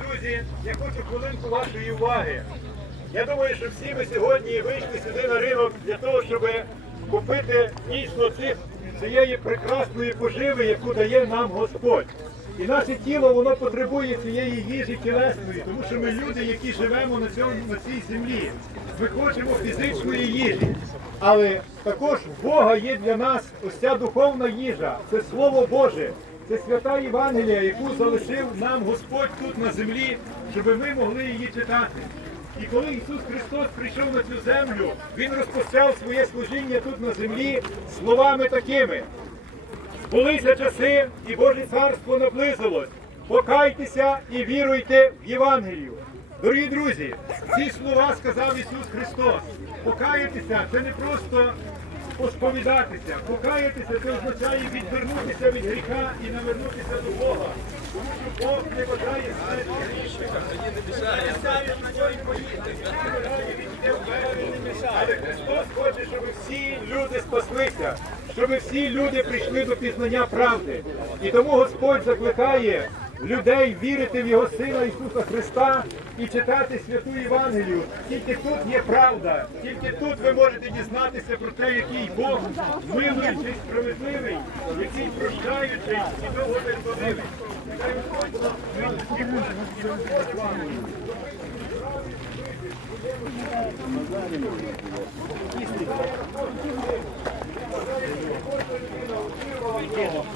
друзі, я хочу хвилинку вашої уваги. Я думаю, що всі ми сьогодні вийшли сюди на ринок для того, щоб купити дійсно цих, цієї прекрасної поживи, яку дає нам Господь. І наше тіло воно потребує цієї їжі тілесної, тому що ми люди, які живемо на, цьому, на цій землі. Ми хочемо фізичної їжі. Але також в Бога є для нас ось ця духовна їжа, це Слово Боже. Це свята Євангелія, яку залишив нам Господь тут на землі, щоб ми могли її читати. І коли Ісус Христос прийшов на цю землю, Він розпочав своє служіння тут на землі словами такими. Збулися часи, і Боже царство наблизилось. Покайтеся і віруйте в Євангелію. Дорогі друзі, ці слова сказав Ісус Христос. Покаятися це не просто посповідатися. Покаятися це означає відвернутися від гріха і навернутися до Бога. Тому що Бог не бажає грішника. Але Христос хоче, щоб всі люди спаслися, щоб всі люди прийшли до пізнання правди. І тому Господь закликає людей вірити в Його Сина Ісуса Христа і читати святу Євангелію. Тільки тут є правда, тільки тут ви можете дізнатися про те, який Бог милуючий, справедливий, який прощаючий і довготерпеливий. Нехай Господь